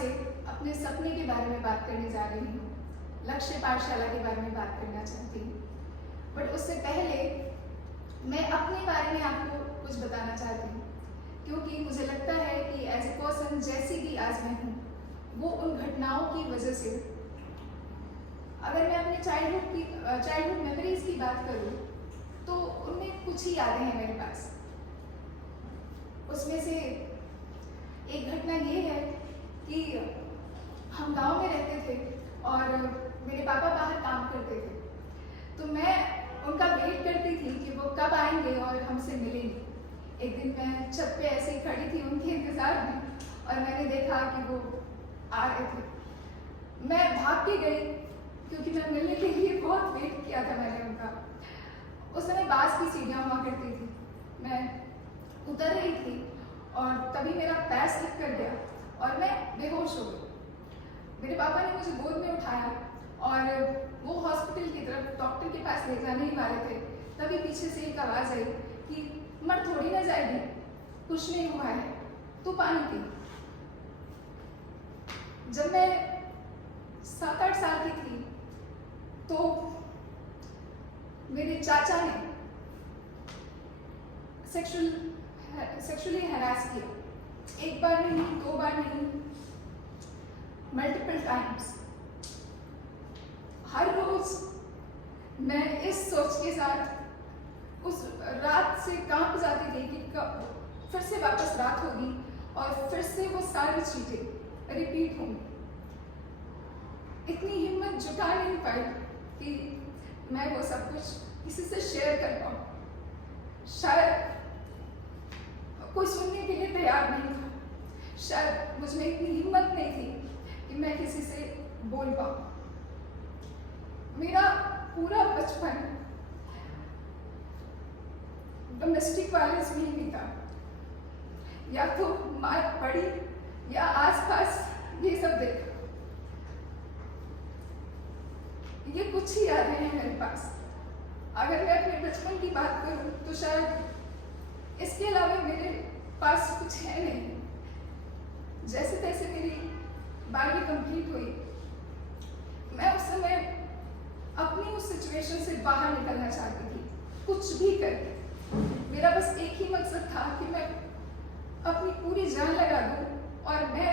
आपसे अपने सपने के बारे में बात करने जा रही हूँ। लक्ष्य पाठशाला के बारे में बात करना चाहती हूँ, बट उससे पहले मैं अपने बारे में आपको कुछ बताना चाहती हूँ, क्योंकि मुझे लगता है कि एज ए पर्सन जैसी भी आज मैं हूँ वो उन घटनाओं की वजह से। अगर मैं अपने चाइल्डहुड मेमोरीज की बात करूँ तो उनमें कुछ ही यादें हैं मेरे पास। उसमें से एक घटना ये है कि हम गांव में रहते थे और मेरे पापा बाहर काम करते थे, तो मैं उनका वेट करती थी कि वो कब आएंगे और हमसे मिलेंगे। एक दिन मैं छत पे ऐसे ही खड़ी थी उनके इंतज़ार में और मैंने देखा कि वो आ रहे थे। मैं भाग के गई क्योंकि मैं मिलने के लिए बहुत वेट किया था मैंने उनका। उस समय बांस की सीढ़ियाँ हुआ करती थी। मैं उतर रही थी और तभी मेरा पैर स्लिप कर गया और मैं बेहोश हो गई। मेरे पापा ने मुझे गोद में उठाया और वो हॉस्पिटल की तरफ डॉक्टर के पास ले जाने ही वाले थे, तभी पीछे से एक आवाज़ आई कि मर थोड़ी ना जाएगी, कुछ नहीं हुआ है, तू पानी पी। जब मैं 7-8 साल की थी तो मेरे चाचा ने सेक्सुअली हैरास किया। एक बार नहीं, 2 बार नहीं, मल्टीपल टाइम्स। हर रोज मैं इस सोच के साथ उस रात से कांप जाती थी कि कब फिर से वापस रात होगी और फिर से वो सारी चीजें रिपीट होंगी। इतनी हिम्मत जुटा नहीं पाई कि मैं वो सब कुछ किसी से शेयर कर पाऊँ। शायद कोई सुनने के लिए तैयार नहीं था, शायद मुझ में इतनी हिम्मत नहीं थी कि मैं किसी से बोल पाऊँ। मेरा पूरा बचपन डोमेस्टिक वायलेंस में ही बीता, या तो मार पड़ी या आसपास ये सब देखा। ये कुछ ही यादें हैं मेरे पास। अगर मैं अपने बचपन की बात करूं तो शायद इसके अलावा मेरे पास कुछ है नहीं। जैसे तैसे मेरी 12वीं कंप्लीट हुई। मैं उस समय अपनी उस सिचुएशन से बाहर निकलना चाहती थी, कुछ भी करके। मेरा बस एक ही मकसद था कि मैं अपनी पूरी जान लगा दूं और मैं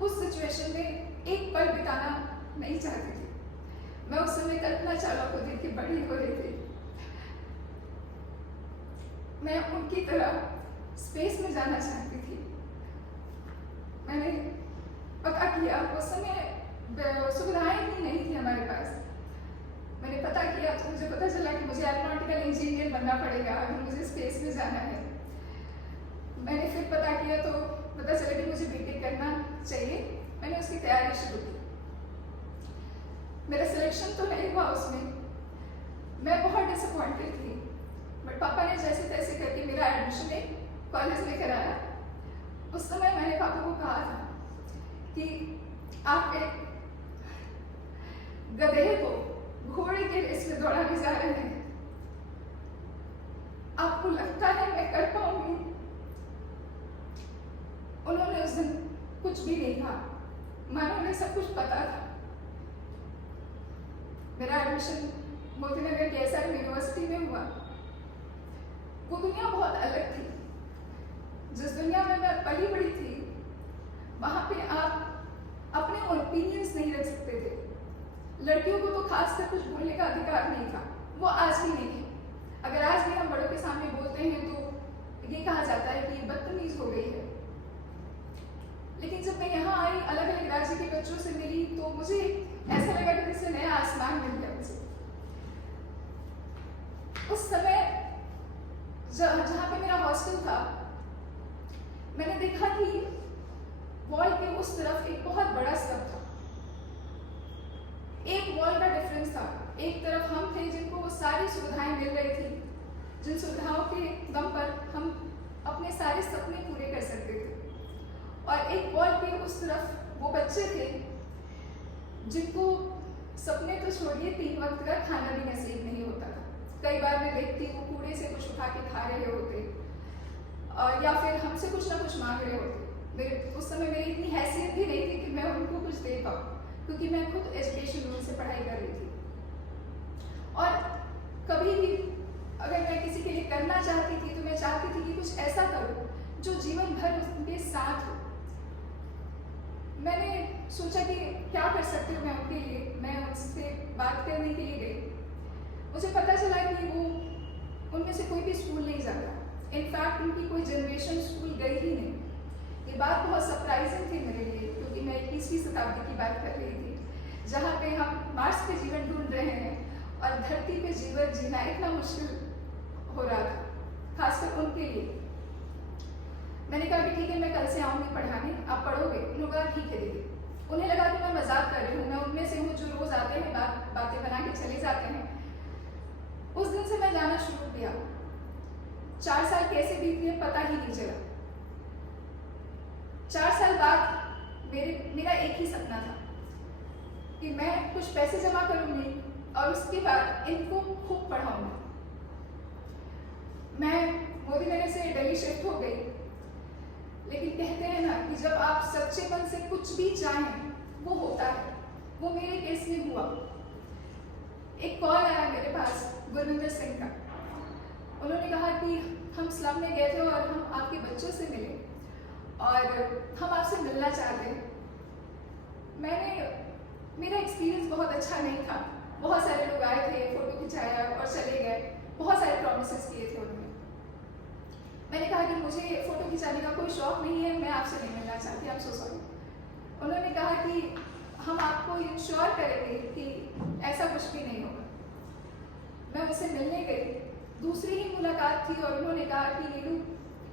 उस सिचुएशन में एक पल बिताना नहीं चाहती थी। मैं उस समय कल्पना चावला को देख के बड़ी हो रही थी। मैं उनकी तरह स्पेस में जाना चाहती थी। मैंने पता किया, उस समय सुविधाएं भी नहीं थी हमारे पास। मैंने पता किया तो मुझे पता चला कि मुझे एरोनॉटिकल इंजीनियर बनना पड़ेगा अगर मुझे स्पेस में जाना है। मैंने फिर पता किया तो पता चला कि मुझे बीटेक करना चाहिए। मैंने उसकी तैयारी शुरू की। मेरा सिलेक्शन तो नहीं हुआ उसमें, मैं बहुत डिसअपॉइंटेड थी, बट पापा ने जैसे तैसे करके मेरा एडमिशन एक कॉलेज में कराया। उस समय मैंने पापा को कहा था कि आप एक गधे को घोड़े के रेस में दौड़ाने जा रहे हैं, आपको लगता है मैं कर पाऊंगी? उन्होंने उस दिन कुछ भी नहीं कहा, मानो उन्हें सब कुछ पता था। मेरा एडमिशन मोतीनगर के एसआर यूनिवर्सिटी में हुआ। वो दुनिया बहुत अलग थी। जिस दुनिया में मैं पली बड़ी थी, वहाँ पे आप अपने ओपिनियंस नहीं रख सकते थे। लड़कियों को तो खासकर कुछ बोलने का अधिकार नहीं था, वो आज भी नहीं है। अगर आज भी हम बड़ों के सामने बोलते हैं तो ये कहा जाता है कि ये बदतमीज हो गई है। लेकिन जब मैं यहाँ आई, अलग अलग राज्य के बच्चों से मिली, तो मुझे ऐसा लगा कि जैसे नया आसमान मिल गया मुझे। उस समय जहाँ पे मेरा हॉस्टल था, मैंने देखा कि वॉल के उस तरफ एक बहुत बड़ा स्टब था। एक वॉल का डिफरेंस था। एक तरफ हम थे जिनको वो सारी सुविधाएं मिल रही थी, जिन सुविधाओं के दम पर हम अपने सारे सपने पूरे कर सकते थे, और एक वॉल के उस तरफ वो बच्चे थे जिनको सपने तो छोड़िए, 3 वक्त का खाना भी नसीब नहीं होता था। कई बार मैं देखती वो कूड़े से कुछ उठा के खा रहे होते, या फिर हमसे कुछ ना कुछ मांग रहे होते। मेरे उस समय मेरी इतनी हैसियत भी नहीं थी कि मैं उनको कुछ दे पाऊँ, क्योंकि मैं खुद एजुकेशन लोन से पढ़ाई कर रही थी। और कभी भी अगर मैं किसी के लिए करना चाहती थी तो मैं चाहती थी कि कुछ ऐसा करूँ जो जीवन भर उनके साथ हो। मैंने सोचा कि क्या कर सकती हूँ मैं उनके लिए। मैं उनसे बात करने के लिए गई। मुझे पता चला कि वो उनमें से कोई भी स्कूल नहीं जाता। इनफैक्ट उनकी कोई जनरेशन स्कूल गई ही नहीं। ये बात बहुत सरप्राइजिंग थी मेरे लिए, क्योंकि मैं 21वीं शताब्दी की बात कर रही थी, जहाँ पे हम मार्स पे जीवन ढूंढ रहे हैं और धरती पे जीवन जीना इतना मुश्किल हो रहा था, खासकर उनके लिए। मैंने कहा कि ठीक है, मैं कल से आऊँगी पढ़ाने, आप पढ़ोगे? उन्होंने कहा ठीक है दीदी। उन्हें लगा कि मैं मजाक कर रही हूँ, मैं उनमें से हूँ जो रोज आते हैं, बातें बना के चले जाते हैं। उस दिन से मैं जाना शुरू किया। 4 साल कैसे बीत गए पता ही नहीं चला। 4 साल बाद मेरा एक ही सपना था कि मैं कुछ पैसे जमा करूंगी और उसके बाद इनको खूब पढ़ाऊंगी। मैं मोदी नगर से दिल्ली शिफ्ट हो गई, लेकिन कहते हैं ना कि जब आप सच्चे मन से कुछ भी चाहें वो होता है। वो मेरे केस में हुआ। एक कॉल आया मेरे पास गुरविंदर सिंह का। उन्होंने कहा कि हम स्लम में गए थे और हम आपके बच्चों से मिले और हम आपसे मिलना चाहते हैं। मेरा एक्सपीरियंस बहुत अच्छा नहीं था। बहुत सारे लोग आए थे, फोटो खिंचाया और चले गए। बहुत सारे प्रॉमिसेस किए थे उन्होंने। मैंने कहा कि मुझे फोटो खिंचाने का कोई शौक नहीं है, मैं आपसे नहीं मिलना चाहती, आई एम सो सॉरी। उन्होंने कहा कि हम आपको इंश्योर करेंगे कि ऐसा कुछ भी नहीं होगा। मैं उनसे मिलने गई, दूसरी ही मुलाकात थी और उन्होंने कहा कि नीलू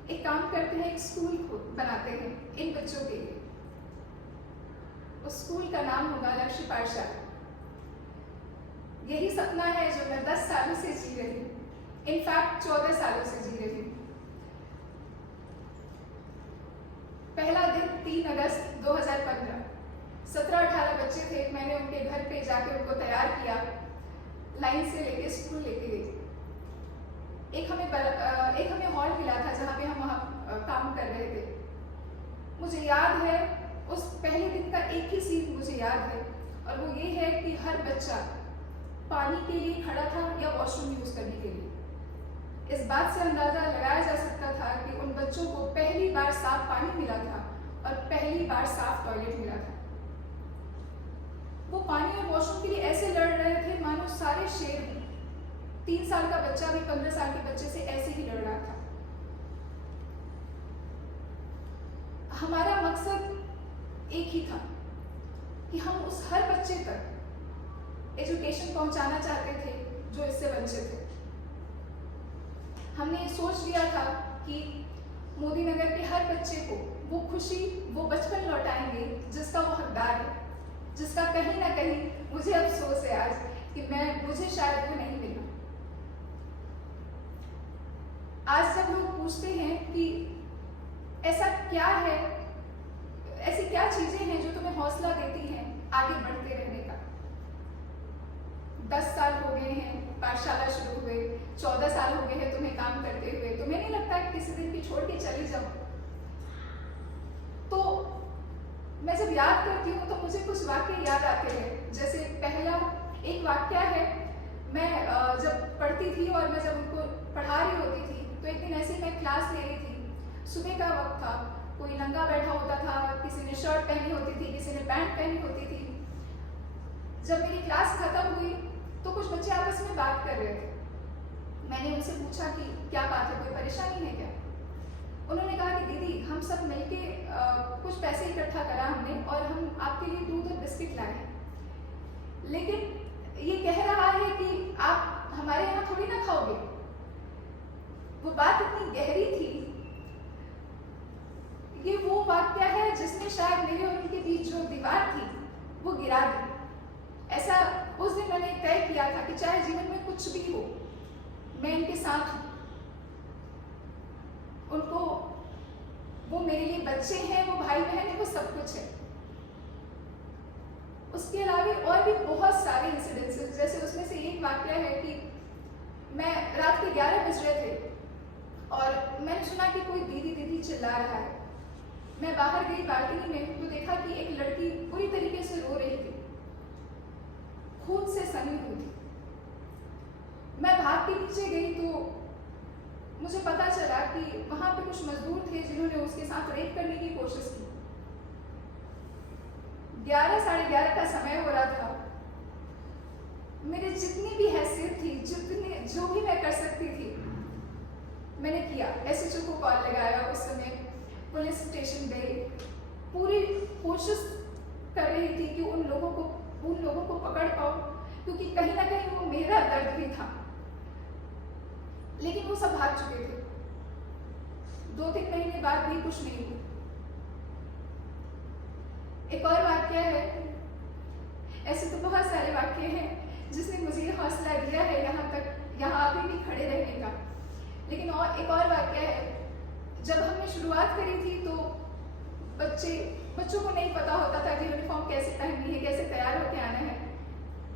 एक काम करते हैं, एक स्कूल बनाते हैं इन बच्चों के लिए। उस स्कूल का नाम होगा लक्ष्य पाठशाला। यही सपना है जो मैं 10 सालों से जी रही हूँ, इनफैक्ट 14 सालों से जी रही हूँ। पहला दिन 3 अगस्त 2015। 17-18 बच्चे थे। मैंने उनके घर पे जाके उनको तैयार किया, लाइन से लेके स्कूल लेके गई। एक हमें हॉल मिला था जहाँ पे हम वहाँ काम कर रहे थे। मुझे याद है उस पहले दिन का एक ही सीन मुझे याद है, और वो ये है कि हर बच्चा पानी के लिए खड़ा था या वॉशरूम यूज करने के लिए। इस बात से अंदाजा लगाया जा सकता था कि उन बच्चों को पहली बार साफ पानी मिला था और पहली बार साफ टॉयलेट मिला था। वो पानी और वॉशरूम के लिए ऐसे लड़ रहे थे मानो सारे शेर हैं। 3 साल का बच्चा भी 15 साल के बच्चे से ऐसे ही लड़ रहा था। हमारा मकसद एक ही था कि हम उस हर बच्चे तक एजुकेशन पहुंचाना चाहते थे जो इससे वंचित थे। हमने सोच लिया था कि मोदी नगर के हर बच्चे को वो खुशी, वो बचपन लौटाएंगे जिसका वो हकदार है, जिसका कहीं ना कहीं मुझे अफसोस है आज कि मुझे शायद वो नहीं मिला। आज जब लोग पूछते हैं कि ऐसा क्या है, ऐसी क्या चीजें हैं जो तुम्हें हौसला देती हैं आगे बढ़ते रहने का। 10 साल हो गए हैं पाठशाला शुरू हुए, 14 साल हो गए हैं तुम्हें काम करते हुए। तुम्हें नहीं लगता कि किसी दिन भी छोड़ के चली जाऊं? तो मैं जब याद करती हूँ तो मुझे कुछ वाक्य याद आते हैं। जैसे पहला एक वाक्य है, मैं जब पढ़ती थी और मैं जब उनको पढ़ा रही होती थी तो एक दिन ऐसे मैं क्लास ले रही थी। सुबह का वक्त था, कोई नंगा बैठा होता था, किसी ने शर्ट पहनी होती थी, किसी ने पैंट पहनी होती थी। जब मेरी क्लास खत्म हुई तो कुछ बच्चे आपस में बात कर रहे थे। मैंने उनसे पूछा कि क्या बात है, कोई परेशानी है क्या? उन्होंने कहा कि दीदी हम सब मिलके कुछ पैसे इकट्ठा करा हमने और हम आपके लिए दूध और बिस्किट लाए हैं, लेकिन ये कह रहा है कि आप हमारे यहाँ थोड़ी ना खाओगे। वो बात इतनी गहरी थी। ये वो वाक्य है जिसने शायद मेरे और उनके बीच जो दीवार थी वो गिरा दी। ऐसा उस दिन मैंने तय किया था कि चाहे जीवन में कुछ भी हो, मैं इनके साथ हूँ। उनको, वो मेरे लिए बच्चे हैं, वो भाई बहन है, वो सब कुछ है। उसके अलावा और भी बहुत सारे इंसिडेंसेस, जैसे उसमें से एक वाक्य है कि मैं रात के 11 बज रहे थे और मैंने सुना कि कोई दीदी दीदी चिल्ला रहा है। मैं बाहर गई बालकनी में तो देखा कि एक लड़की पूरी तरीके से रो रही थी, खून से सनी हुई थी। मैं भाग के नीचे गई तो मुझे पता चला कि वहां पे कुछ मजदूर थे जिन्होंने उसके साथ रेप करने की कोशिश की। 11 साढ़े 11 का समय हो रहा था। मेरी जितनी भी हैसियत थी, जो भी मैं कर सकती थी मैंने किया। SHO को कॉल लगाया, उस समय पुलिस स्टेशन गई, पूरी कोशिश कर रही थी कि उन लोगों को पकड़ पाऊं, क्योंकि कहीं ना कहीं वो मेरा दर्द भी था। लेकिन वो सब भाग चुके थे। 2-3 महीने बाद भी कुछ नहीं हुआ। एक और वाक्य है, ऐसे तो बहुत सारे वाक्य हैं जिसने मुझे हौसला दिया है यहाँ अभी भी खड़े रहने का। लेकिन एक और वाक्य है, जब हमने शुरुआत करी थी तो बच्चों को नहीं पता होता था कि यूनिफॉर्म कैसे पहननी है, कैसे तैयार होकर आना है।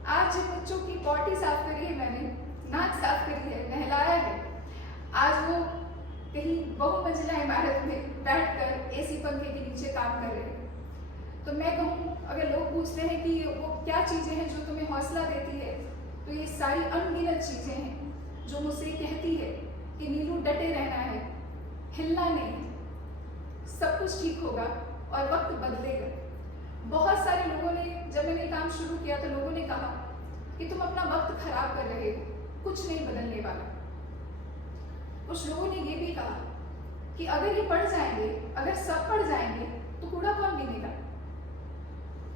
आज जिन बच्चों की पॉटी साफ करी है मैंने, नाक साफ करी है, नहलाया है, आज वो कहीं बहुमंजिला इमारत में बैठकर AC पंखे के नीचे काम कर रहे हैं। तो मैं कहूँ, अगर लोग पूछते हैं कि वो क्या चीज़ें हैं जो तुम्हें हौसला देती है, तो ये सारी अनगिनत चीज़ें हैं जो मुझसे कहती है कि नीलू डटे रहना है, हिलना नहीं, सब कुछ ठीक होगा और वक्त बदलेगा। बहुत सारे लोगों ने, जब मैंने काम शुरू किया तो लोगों ने कहा कि तुम अपना वक्त खराब कर रहे हो, कुछ नहीं बदलने वाला। कुछ लोगों ने ये भी कहा कि अगर ये पढ़ जाएंगे, अगर सब पढ़ जाएंगे तो कूड़ा कौन गिनेगा,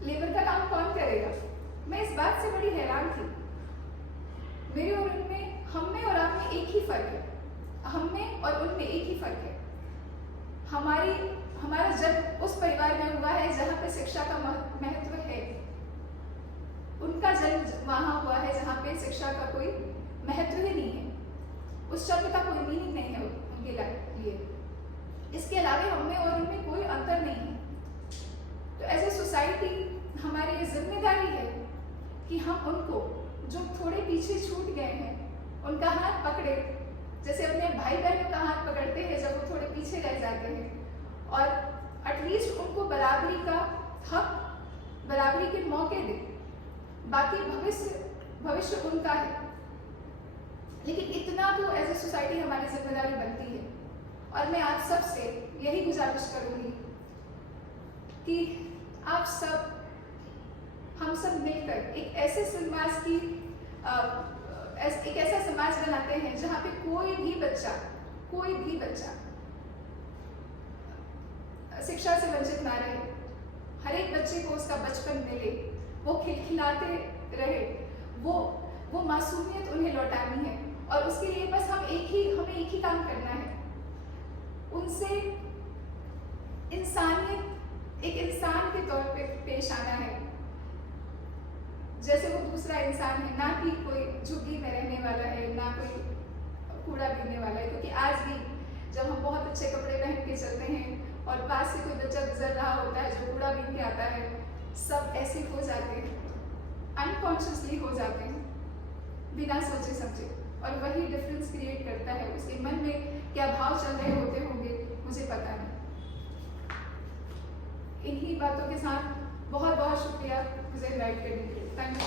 लेबर का काम कौन करेगा। मैं इस बात से बड़ी हैरान थी। मेरे और उनमें, हम में और आप में एक ही फर्क है, हम में और उनमें एक ही फर्क है। हमारा जन्म उस परिवार में हुआ है जहाँ पे शिक्षा का महत्व है, उनका जन्म वहाँ हुआ है जहाँ पे शिक्षा का कोई महत्व ही नहीं है, उस शब्द का कोई मीनिंग नहीं है उनके लिए। इसके अलावा हम में और उनमें कोई अंतर नहीं है। तो एज ए सोसाइटी हमारी ये जिम्मेदारी है कि हम उनको जो थोड़े पीछे छूट गए हैं उनका हाथ पकड़े, जैसे अपने भाई बहनों का हाथ पकड़ते हैं जब वो थोड़े पीछे रह जाते हैं, और एटलीस्ट उनको बराबरी का हक, बराबरी के मौके दे। बाकी भविष्य उनका है, लेकिन इतना तो एज ए सोसाइटी हमारी जिम्मेदारी बनती है। और मैं आप सब से यही गुजारिश करूंगी कि आप सब, हम सब मिलकर एक ऐसे समाज की एक ऐसा समाज बनाते हैं जहाँ पे कोई भी बच्चा शिक्षा से वंचित ना रहे, हर एक बच्चे को उसका बचपन मिले, वो खिलखिलाते रहे, वो मासूमियत उन्हें लौटानी है। और उसके लिए बस हमें एक ही काम करना है, उनसे एक इंसान के तौर पे पेश आना है, जैसे वो दूसरा इंसान है, ना कि कोई झुग्गी में रहने वाला है, ना कोई कूड़ा बीनने वाला है। क्योंकि आज भी जब हम बहुत अच्छे कपड़े पहन के चलते हैं और पास से कोई बच्चा गुजर रहा होता है जो कूड़ा बीन के आता है, सब ऐसे हो जाते हैं, अनकॉन्शियसली हो जाते हैं, बिना सोचे समझे। और वही डिफरेंस क्रिएट करता है। उसके मन में क्या भाव चल रहे होते होंगे मुझे पता नहीं। इन्हीं बातों के साथ बहुत बहुत शुक्रिया मुझे इनवाइट करने के लिए। Thank you.